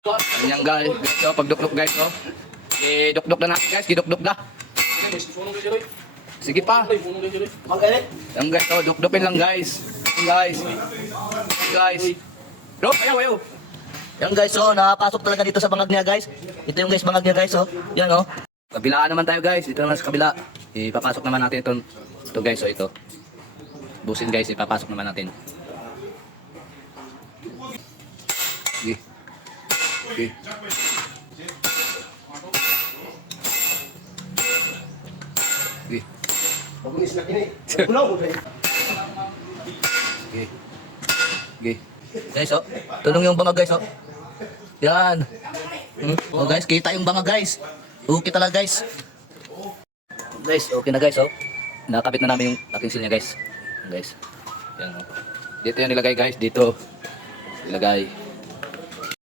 Ganyan guys, so pagduklok guys, oh. Idukdok na natin guys, idukdok na. Sige pa. Yan guys, oh, dukdokin lang guys. Guys. Bro, ayaw. Yan guys, oh, nakapasok talaga dito sa bangag niya guys. Ito yung guys, bangag niya guys, oh. Yan, oh. Kabilaan naman tayo guys, dito naman sa kabila. Ipapasok naman natin ito guys, oh, ito. Busin guys, ipapasok naman natin. Sige. Okay. Okay. Okay. Okay. Guys, oh. Tulong yung bangag guys, oh. Yan. Oh guys, kita yung bangag guys. Okay talaga guys. Guys, okay na guys, oh. Nakakabit na namin yung ating seal niya guys. Guys. Yan, oh. Dito yung nilagay guys, dito. Ilagay.